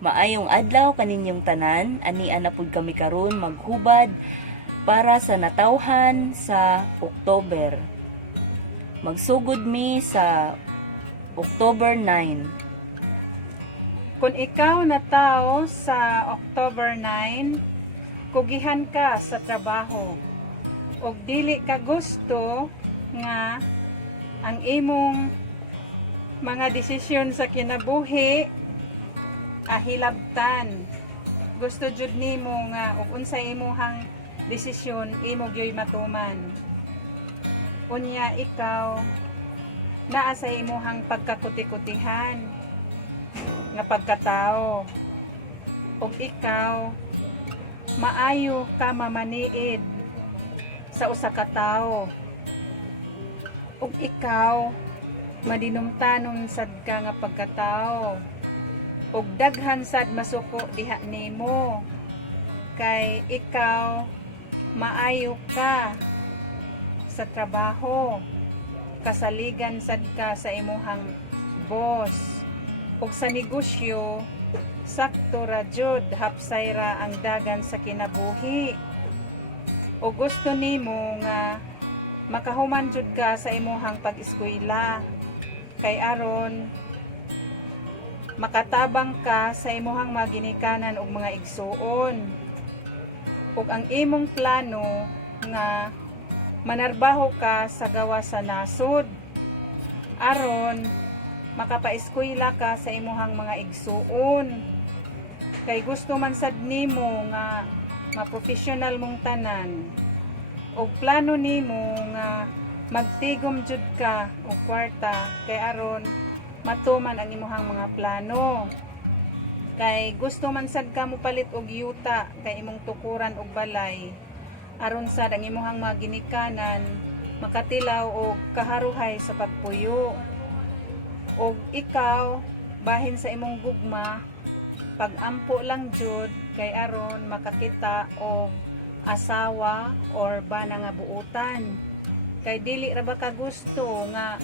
Maayong adlaw kaninyong tanan, ania na pud kami karon maghubad para sa natawhan sa October. Magsugod mi sa October 9. Kung ikaw natao sa October 9, kugihan ka sa trabaho. Og dili ka gusto nga ang imong mga desisyon sa kinabuhi ahilabtan. Gusto jud nimo nga og unsay imong desisyon imo gyoy matuman. Unya ikaw naa sa imong pagkakuti-kutihan nga pagkatao. Og ikaw maayo ka mamaniid sa usa ka tawo. Og ikaw madinumtanon sad ka nga pagkatao. Og daghan sad masuko diha nimo kay ikaw maayo ka sa trabaho, kasaligan sad ka sa imuhang boss, ug sa negosyo sakto ra jud hapsay ra ang dagan sa kinabuhi. O gusto nimo nga makahuman jud ka sa imuhang pag-eskwela kay aron makatabang ka sa imuhang mga ginikanan ug mga igsuon. Ug ang imong plano nga manarbaho ka sa gawa sa nasod aron makapaeskwela ka sa imuhang mga igsuon. Kay gusto man sad nimo nga maprofessional mong tanan. Ug plano nimo nga magtigom jud ka og kwarta kay aron matuman ang imuhang mga plano. Kay gusto man sad ka mopalit og yuta kay imong tukuran og balay aron sad ang imuhang mga ginikanan makatilaw og kaharuhay sa pagpuyo. Og ikaw bahin sa imong gugma pag-ampo lang jud kay aron makakita og asawa or bana nga buutan. Kay dili ra ba ka gusto nga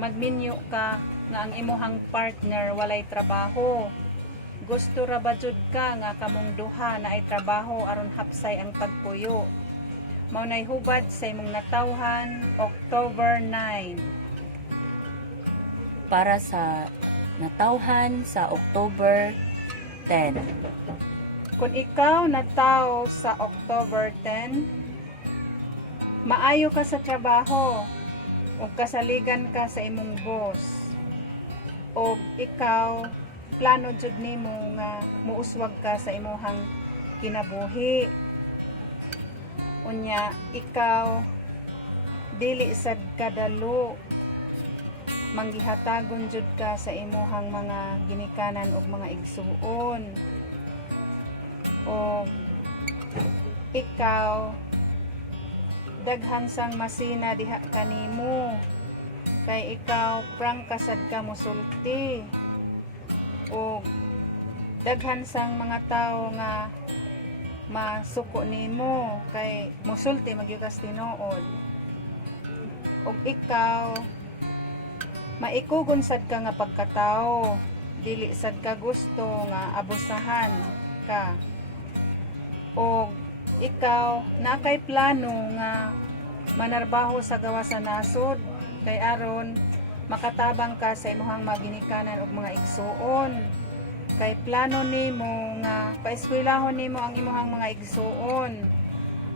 magminyo ka nga ang imuhang partner walay trabaho. Gusto ra ba jud ka nga kamong duha na ay trabaho aron hapsay ang pagpuyo. Mao nay hubad sa imong natawhan October 9. Para sa natawhan sa October 10. Kung ikaw nataw sa October 10, maayo ka sa trabaho o kasaligan ka sa imong boss. O ikaw plano jud nimo nga muuswag ka sa imong kinabuhi. Unya ikaw dili sad kadalo manggihatagon jud ka sa imong mga ginikanan ug mga igsuon. O ikaw daghan sang masina diha kanimo kay ikaw prang kasad ka musulti. O daghan sang mga tao nga masuko nimo kay musulti magyukas tinuod. Og ikaw maikugon sad ka nga pagkatao, dili sad ka gusto nga abusahan ka. O ikaw na kay plano nga manarbaho sa gawa sa nasod kay aron makatabang ka sa imuhang mga ginikanan ug mga igsuon. Kay plano nimo nga paeskwelahon nimo ang imuhang mga igsuon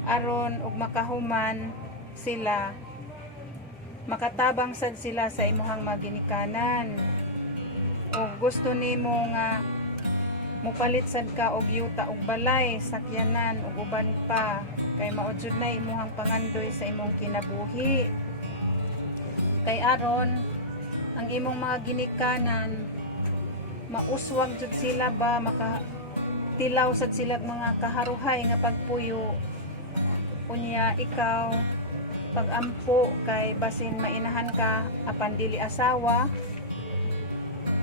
aron ug makahuman sila makatabang sad sila sa imuhang mga ginikanan. O gusto nimo nga mupalit sad ka og yuta og balay, sakyanan ug uban pa kay mao jud na imuhang pangandoy sa imong kinabuhi. Kay aron ang imong mga ginikanan mauswag jud sila ba makatilaw sad sila mga kaharuhay nga pagpuyo. Unya ikaw pag-ampo kay basin mainahan ka apan dili asawa.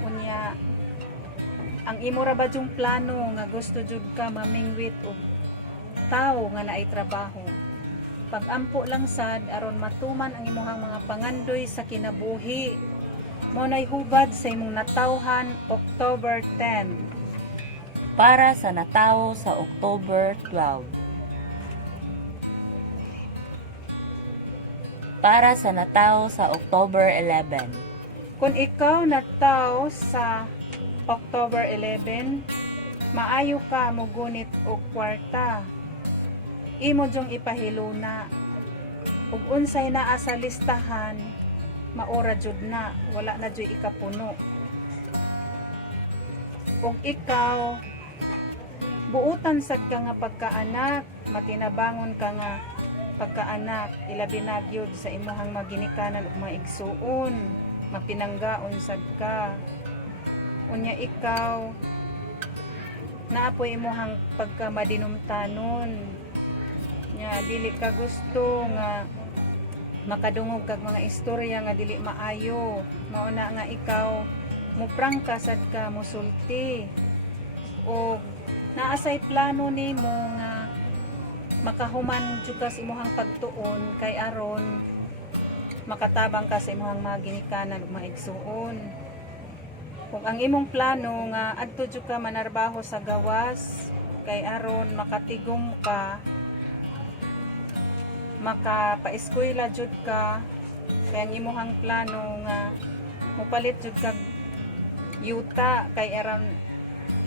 Unya ang imo ra ba jung plano nga gusto jud ka mamingwit og tao nga naay trabaho. Pag-ampo lang sad aron matuman ang imong mga pangandoy sa kinabuhi. Mao nay hubad sa imong natawhan October 10. para sa natawo sa October 12. Para sa natawo sa October 11. Kung ikaw nataw sa October 11, maayo ka mugunit og kwarta. Imo jong ipahiluna. Ug unsay naa sa listahan, maora jud na, wala na jud ikapuno. Ug ikaw buutan sad ka nga pagkaanak, matinabangon ka nga pagkaanak, ilabi na gyud sa imuhang maginikanan ug maigsuon, mapinanggaon sad ka. Unya ikaw naapoy imuhang pagkamadinumtanon. Nya dili ka gusto nga makadungog kag mga istorya nga dili maayo. Mauna nga ikaw muprangka sad ka musulti. O naasay plano nimo nga makahuman jud ka sa imuhang pagtuon kay aron makatabang ka sa imuhang mga ginikanan ug maigsuon. Kung ang imong plano nga adto jud ka manarbaho sa gawas kay aron makatigom ka, makapaeskwela jud ka, kay ang imuhang plano nga mupalit jud kag yuta kay aron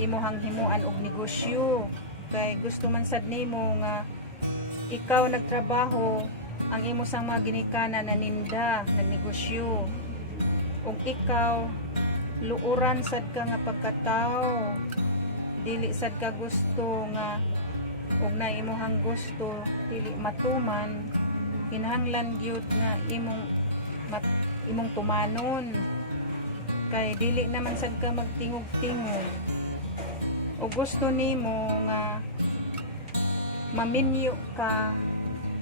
imuhang himuan og negosyo, kay gusto man sad nimo nga ikaw nagtrabaho, ang imo sang mga ginikanan naninda, nagnegosyo. Ug ikaw luuran sad ka nga pagkatao, dili sad ka gusto nga ug na imuhang gusto dili matuman, kinahanglan gyud nga imong tumanon, kay dili naman sad ka magtingog-tingog. O gusto nimo nga maminyo ka,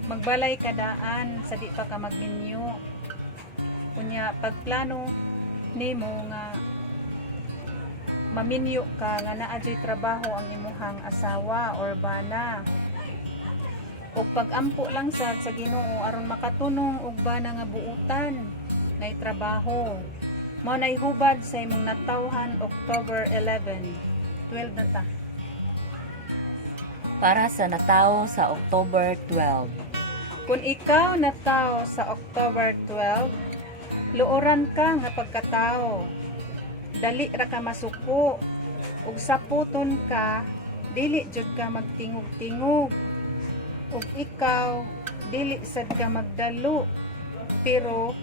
magbalay ka daan sa di pa ka magminyo. Kunya pagplano nimo nga maminyo ka nga naa jay trabaho ang imuhang asawa or bana. Og pagampo lang sad sa Ginoo aron makatunong og bana nga buutan nay trabaho. Mao nay hubad sa imong natawhan October 11. 12 na ta. Para sa natawo sa October 12. Kung ikaw nataw sa October 12, luoran ka nga pagkatao. Dali ra ka masuko. Ug saputon ka, dili jud ka magtingog-tingog. Ug ikaw, dili sad ka magdalo. Pero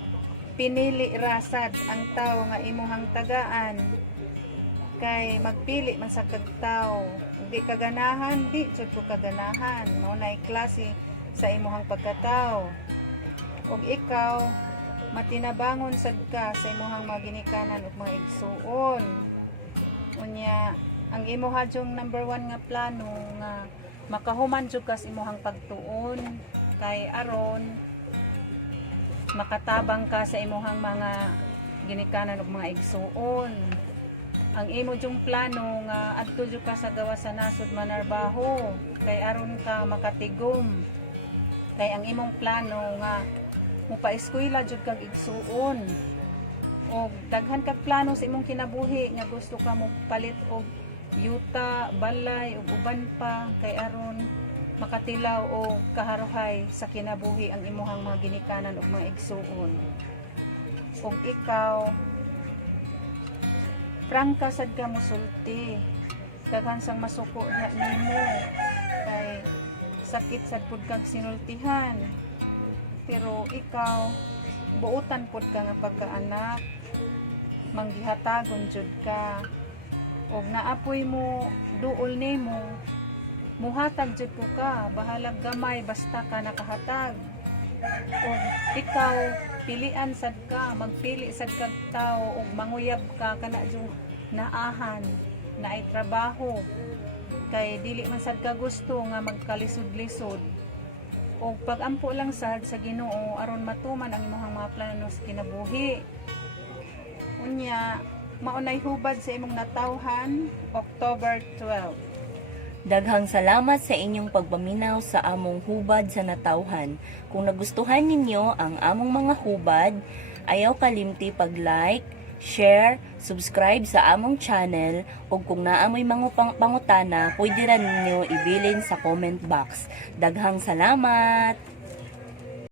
pinili rasad ang tao nga imuhang tagaan. Kay magpili man sa kagtao, di kaganahan, di jud ko kaganahan, mao nay klase sa imuhang pagkatao. Ug ikaw matinabangon sad ka sa imuhang mga ginikanan ug mga igsuon. Unya ang imuha jung number 1 nga plano nga makahuman jud ka sa imuhang pagtuon kay aron makatabang ka sa imuhang mga ginikanan ug mga igsuon. Ang imo jung plano nga adto jud ka sa gawas sa nasod manarbaho kay aron ka makatigom. Kay ang imong plano nga mupaeskwela jud kag igsuon. Og daghan kag plano sa imong kinabuhi nga gusto ka mo palit og yuta, balay ug uban pa kay aron makatilaw o kaharuhay sa kinabuhi ang imuhang mga ginikanan ug mga igsuon. Ug ikaw prangka sad ka musulti, daghan sang masuko diha nimo kay sakit sad pud kag sinultihan. Pero ikaw buutan pud ka nga pagkaanak, manggihatagon jud ka. Og naapoy mo duol nimo, muhatag jud ko ka, bahalag gamay basta ka nakahatag. Og ikaw pilian sad ka, magpili sad kag tao og manguyab ka kana jung naahan na ay trabaho. Kay dili man sad ka gusto nga magkalisod-lisod. Og pagampo lang sad sa Ginoo aron matuman ang imong mga plano sa kinabuhi. Unya maunay hubad sa imong natawhan October 12. Daghang salamat sa inyong pagpaminaw sa among hubad sa natawhan. Kung nagustuhan ninyo ang among mga hubad, ayaw kalimti pag-like, share, subscribe sa among channel ug kung naamoy mga pangutana, pwede ra ninyo ibilin sa comment box. Daghang salamat!